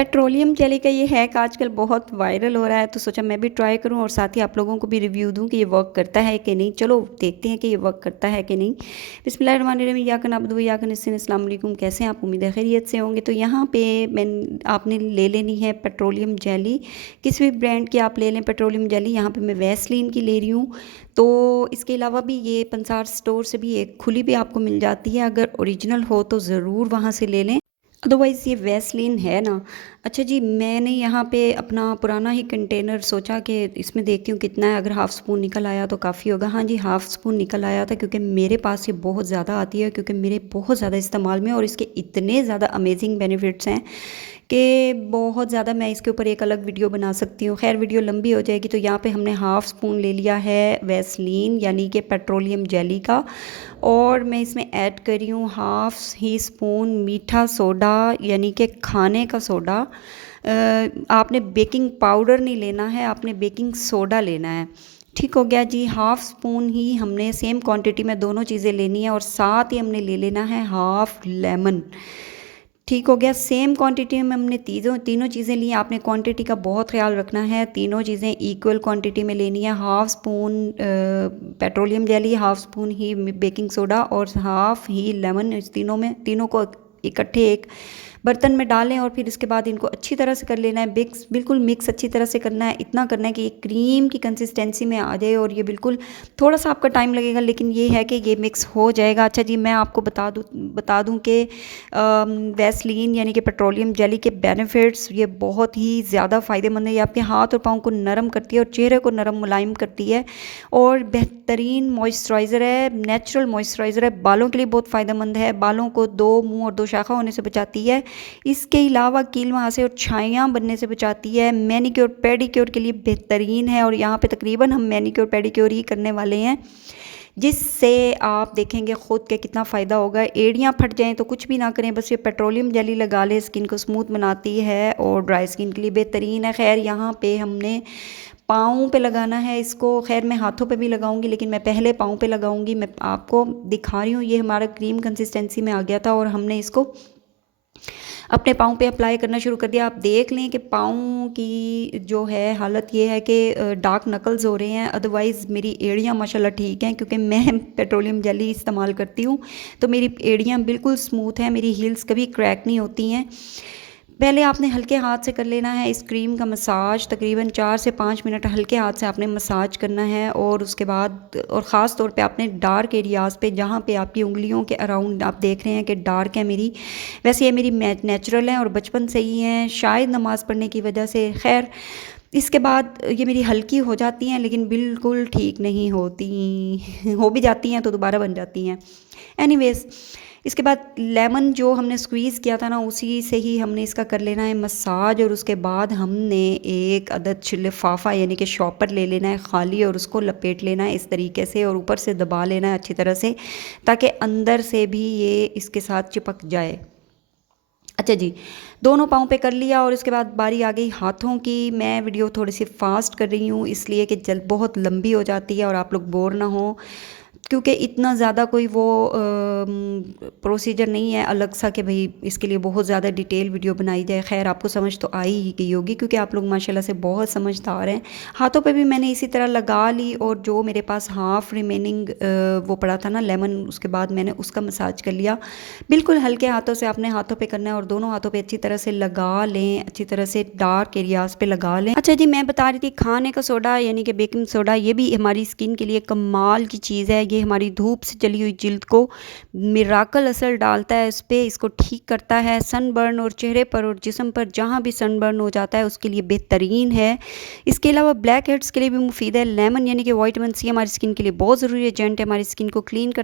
Petroleum jelly का ये hack आजकल बहुत वायरल हो रहा है, तो सोचा मैं भी ट्राई करूं और साथ ही आप लोगों को भी रिव्यू दूं कि ये वर्क करता है कि नहीं। चलो देखते हैं कि ये वर्क करता है कि नहीं। बिस्मिल्लाहिर्रहमानिर्रहीम, या कन अब्दु या कन नस्तईन। अस्सलाम वालेकुम, कैसे हैं आप? उम्मीद है खैरियत से होंगे। तो यहाँ पे मैं आपने ले लेनी है पेट्रोलियम जेली। किसी भी ब्रांड की आप ले लें पेट्रोलियम जेली। यहाँ पे मैं वैसलीन की ले रही हूँ। तो इसके अलावा भी ये पंसार स्टोर से भी एक खुली भी आपको मिल जाती है, अगर ओरिजिनल हो तो ज़रूर वहाँ से ले लें, अदरवाइज़ ये वैसलीन है ना। अच्छा जी, मैंने यहाँ पे अपना पुराना ही कंटेनर सोचा कि इसमें देखती हूँ कितना है, अगर हाफ़ स्पून निकल आया तो काफ़ी होगा। हाँ जी, हाफ़ स्पून निकल आया था, क्योंकि मेरे पास ये बहुत ज़्यादा आती है, क्योंकि मेरे बहुत ज़्यादा इस्तेमाल में और इसके इतने ज़्यादा अमेजिंग बेनिफिट्स हैं कि बहुत ज़्यादा मैं इसके ऊपर एक अलग वीडियो बना सकती हूँ। खैर वीडियो लंबी हो जाएगी। तो यहाँ पे हमने हाफ़ स्पून ले लिया है वैसलीन यानी कि पेट्रोलियम जेली का, और मैं इसमें ऐड कर रही हूँ हाफ़ ही स्पून मीठा सोडा यानी कि खाने का सोडा। आपने बेकिंग पाउडर नहीं लेना है, आपने बेकिंग सोडा लेना है। ठीक हो गया जी। हाफ़ स्पून ही हमने सेम क्वांटिटी में दोनों चीज़ें लेनी है, और साथ ही हमने ले लेना है हाफ़ लेमन। ठीक हो गया। सेम क्वांटिटी में हमने तीनों तीनों चीज़ें ली। आपने क्वांटिटी का बहुत ख्याल रखना है, तीनों चीज़ें इक्वल क्वांटिटी में लेनी है। Half spoon petroleum jelly, half spoon ही बेकिंग सोडा और हाफ़ ही लेमन। इस तीनों को इकट्ठे एक बर्तन में डालें, और फिर इसके बाद इनको अच्छी तरह से कर लेना है मिक्स। बिल्कुल मिक्स अच्छी तरह से करना है, इतना करना है कि ये क्रीम की कंसिस्टेंसी में आ जाए। और ये बिल्कुल थोड़ा सा आपका टाइम लगेगा, लेकिन ये है कि ये मिक्स हो जाएगा। अच्छा जी, मैं आपको बता दूं कि वैसलीन यानी कि पेट्रोलियम जेली के बेनिफिट्स ये बहुत ही ज़्यादा फ़ायदेमंद है। ये आपके हाथ और पाँव को नरम करती है और चेहरे को नरम मुलायम करती है, और बेहतरीन मॉइस्चराइज़र है, नेचुरल मॉइस्चराइज़र है। बालों के लिए बहुत फ़ायदेमंद है, बालों को दो मुंह और दो शाखा होने से बचाती है। इसके अलावा कील मुहासे और छाइयाँ बनने से बचाती है। मैनीक्योर पेडिक्योर के लिए बेहतरीन है, और यहाँ पे तकरीबन हम मैनीक्योर पेडिक्योर ही करने वाले हैं, जिससे आप देखेंगे ख़ुद के कितना फ़ायदा होगा। एड़ियाँ फट जाएं तो कुछ भी ना करें, बस ये पेट्रोलियम जेली लगा लें, स्किन को स्मूथ बनाती है और ड्राई स्किन के लिए बेहतरीन है। खैर यहाँ पे हमने पाँव पे लगाना है इसको। खैर मैं हाथों पे भी लगाऊंगी, लेकिन मैं पहले पाँव पे लगाऊंगी। मैं आपको दिखा रही हूँ, ये हमारा क्रीम कंसिस्टेंसी में आ गया था, और हमने इसको अपने पाँव पे अप्लाई करना शुरू कर दिया। आप देख लें कि पाँव की जो है हालत ये है कि डार्क नकल्स हो रहे हैं, अदरवाइज़ मेरी एड़ियाँ माशाल्लाह ठीक हैं, क्योंकि मैं पेट्रोलियम जेली इस्तेमाल करती हूँ, तो मेरी एड़ियाँ बिल्कुल स्मूथ हैं, मेरी हील्स कभी क्रैक नहीं होती हैं। पहले आपने हल्के हाथ से कर लेना है इस क्रीम का मसाज, तकरीबन 4 से 5 मिनट हल्के हाथ से आपने मसाज करना है। और उसके बाद और ख़ास तौर पे आपने डार्क एरियाज़ पे, जहाँ पे आपकी उंगलियों के अराउंड आप देख रहे हैं कि डार्क है मेरी, वैसे ये मेरी नेचुरल है और बचपन से ही हैं, शायद नमाज़ पढ़ने की वजह से। खैर इसके बाद ये मेरी हल्की हो जाती हैं, लेकिन बिल्कुल ठीक नहीं होती हो भी जाती हैं तो दोबारा बन जाती हैं। एनीवेज, इसके बाद लेमन जो हमने स्क्वीज़ किया था ना, उसी से ही हमने इसका कर लेना है मसाज। और उसके बाद हमने एक अदद लिफाफा यानी कि शॉपर ले लेना है खाली, और उसको लपेट लेना है इस तरीके से, और ऊपर से दबा लेना है अच्छी तरह से, ताकि अंदर से भी ये इसके साथ चिपक जाए। अच्छा जी, दोनों पाँव पे कर लिया, और उसके बाद बारी आ गई हाथों की। मैं वीडियो थोड़ी सी फास्ट कर रही हूँ, इसलिए कि जल्द बहुत लंबी हो जाती है और आप लोग बोर ना हो, क्योंकि इतना ज़्यादा कोई वो प्रोसीजर नहीं है अलग सा कि भाई इसके लिए बहुत ज़्यादा डिटेल वीडियो बनाई जाए। खैर आपको समझ तो आई ही गई होगी, क्योंकि आप लोग माशाल्लाह से बहुत समझदार हैं। हाथों पे भी मैंने इसी तरह लगा ली, और जो मेरे पास हाफ़ रिमेनिंग वो पड़ा था ना लेमन, उसके बाद मैंने उसका मसाज कर लिया। बिल्कुल हल्के हाथों से अपने हाथों पे करना है, और दोनों हाथों पे अच्छी तरह से लगा लें, अच्छी तरह से डार्क एरियाज़ पे लगा लें। अच्छा जी, मैं बता रही थी खाने का सोडा यानी कि बेकिंग सोडा, ये भी हमारी स्किन के लिए कमाल की चीज़ है। ये हमारी धूप से जली हुई जिल्द को मिराकल असर डालता है इस पे, इसको ठीक करता है। सनबर्न और चेहरे पर और जिस्म पर जहाँ भी सनबर्न हो जाता है उसके लिए बेहतरीन है। इसके अलावा ब्लैक हेड्स के लिए भी मुफीद है। लेमन यानी कि विटामिन सी हमारी स्किन के लिए बहुत ज़रूरी एजेंट है, हमारी स्किन को क्लींस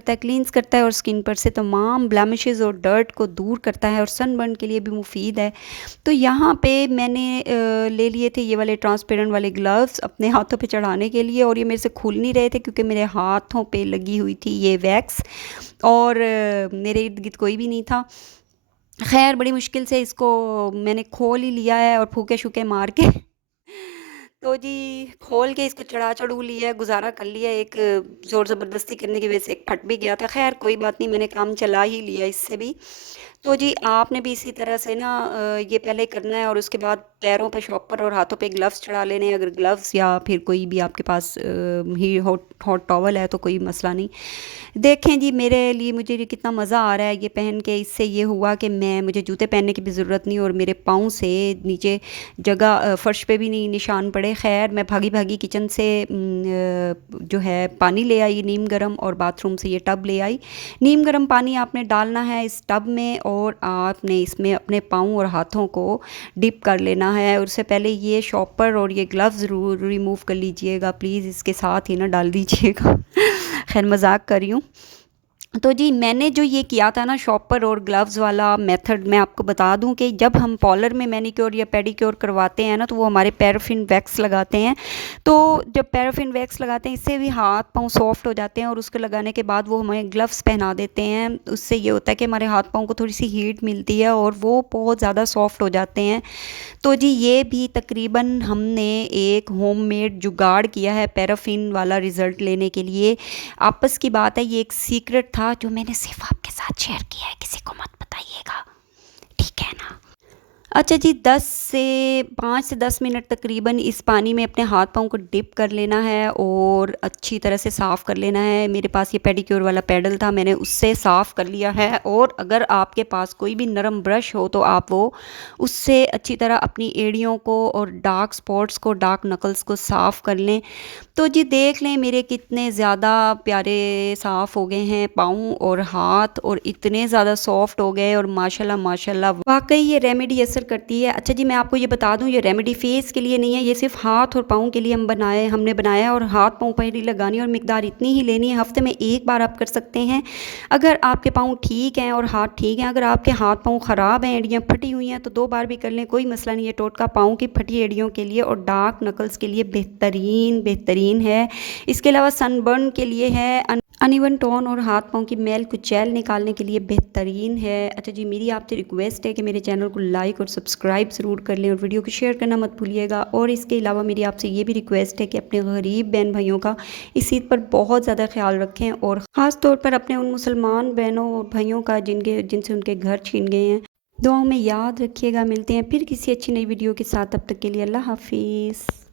करता है, और स्किन पर से तमाम ब्लैमिशेस और डर्ट को दूर करता है, और सनबर्न के लिए भी मुफीद है। तो यहाँ पे मैंने ले लिए थे ये वाले ट्रांसपेरेंट वाले ग्लव्स अपने हाथों पे चढ़ाने के लिए, और ये मेरे से खुल नहीं रहे थे, क्योंकि मेरे हाथों पे लगी हुई थी ये वैक्स, और मेरे इर्द गिर्द कोई भी नहीं था। खैर बड़ी मुश्किल से इसको मैंने खोल ही लिया है, और फूके शूके मार के तो जी खोल के इसको चढ़ू लिया, गुजारा कर लिया। एक ज़ोर ज़बरदस्ती करने की वजह से एक फट भी गया था। खैर कोई बात नहीं, मैंने काम चला ही लिया इससे भी। तो जी आपने भी इसी तरह से ना ये पहले करना है और उसके बाद पैरों पे शॉपर और हाथों पे ग्लव्स चढ़ा लेने हैं। अगर ग्लव्स या फिर कोई भी आपके पास ही हॉट हॉट टॉवल है तो कोई मसला नहीं। देखें जी मेरे लिए मुझे ये कितना मज़ा आ रहा है ये पहन के। इससे ये हुआ कि मैं मुझे जूते पहनने की भी ज़रूरत नहीं और मेरे पाँव से नीचे जगह फर्श पे भी नहीं निशान पड़े। खैर मैं भागी भागी किचन से जो है पानी ले आई नीम गर्म और बाथरूम से ये टब ले आई। नीम गर्म पानी आपने डालना है इस टब में और आपने इसमें अपने पाँव और हाथों को डिप कर लेना है। उससे पहले ये शॉपर और ये ग्लव्स ज़रूर रिमूव कर लीजिएगा प्लीज़, इसके साथ ही ना डाल दीजिएगा। खैर मजाक कर रही हूँ। तो जी मैंने जो ये किया था ना शॉपर और ग्लव्स वाला मेथड, मैं आपको बता दूं कि जब हम पॉलर में मैनिक्योर या पेडिक्योर करवाते हैं ना तो वो हमारे पैराफिन वैक्स लगाते हैं। तो जब पैराफिन वैक्स लगाते हैं इससे भी हाथ पाँव सॉफ्ट हो जाते हैं और उसको लगाने के बाद वो हमें ग्लव्स पहना देते हैं। उससे ये होता है कि हमारे हाथ पाँव को थोड़ी सी हीट मिलती है और वो बहुत ज़्यादा सॉफ्ट हो जाते हैं। तो जी ये भी तकरीबन हमने एक होममेड जुगाड़ किया है पैराफिन वाला रिज़ल्ट लेने के लिए। आपस की बात है, ये एक सीक्रेट था जो मैंने सिर्फ आपके साथ शेयर किया है, किसी को मत बताइएगा, ठीक है ना। अच्छा जी 10 से 5 से 10 मिनट तकरीबन इस पानी में अपने हाथ पाँव को डिप कर लेना है और अच्छी तरह से साफ़ कर लेना है। मेरे पास ये पेडिक्योर वाला पैडल था, मैंने उससे साफ़ कर लिया है। और अगर आपके पास कोई भी नरम ब्रश हो तो आप वो उससे अच्छी तरह अपनी एड़ियों को और डार्क स्पॉट्स को, डार्क नकल्स को साफ़ कर लें। तो जी देख लें मेरे कितने ज़्यादा प्यारे साफ़ हो गए हैं पाँव और हाथ और इतने ज़्यादा सॉफ्ट हो गए और माशाल्लाह माशाल्लाह वाकई ये रेमेडी असर करती है। अच्छा जी मैं आपको ये बता दूं ये रेमेडी फेस के लिए नहीं है, ये सिर्फ हाथ और पाँव के लिए हमने बनाया है और हाथ पाँव पर ही लगानी है और मिकदार इतनी ही लेनी है। हफ्ते में एक बार आप कर सकते हैं अगर आपके पाँव ठीक हैं और हाथ ठीक हैं। अगर आपके हाथ पाँव ख़राब हैं, एड़ियाँ फटी हुई हैं तो 2 बार भी कर लें, कोई मसला नहीं है। टोटका पाँव की फटी एड़ियों के लिए और डार्क नकल्स के लिए बेहतरीन बेहतरीन है। इसके अलावा सनबर्न के लिए है, अनइवन टोन और हाथ पाँव की मैल कुचैल निकालने के लिए बेहतरीन है। अच्छा जी मेरी आपसे रिक्वेस्ट है कि मेरे चैनल को लाइक और सब्सक्राइब ज़रूर कर लें और वीडियो को शेयर करना मत भूलिएगा। और इसके अलावा मेरी आपसे ये भी रिक्वेस्ट है कि अपने गरीब बहन भाइयों का इस ईद पर बहुत ज़्यादा ख्याल रखें और ख़ास तौर पर अपने उन मुसलमान बहनों और भाइयों का जिनसे उनके घर छीन गए हैं। दुआओं में याद रखिएगा। मिलते हैं फिर किसी अच्छी नई वीडियो के साथ, तब तक के लिए अल्लाह हाफिज़।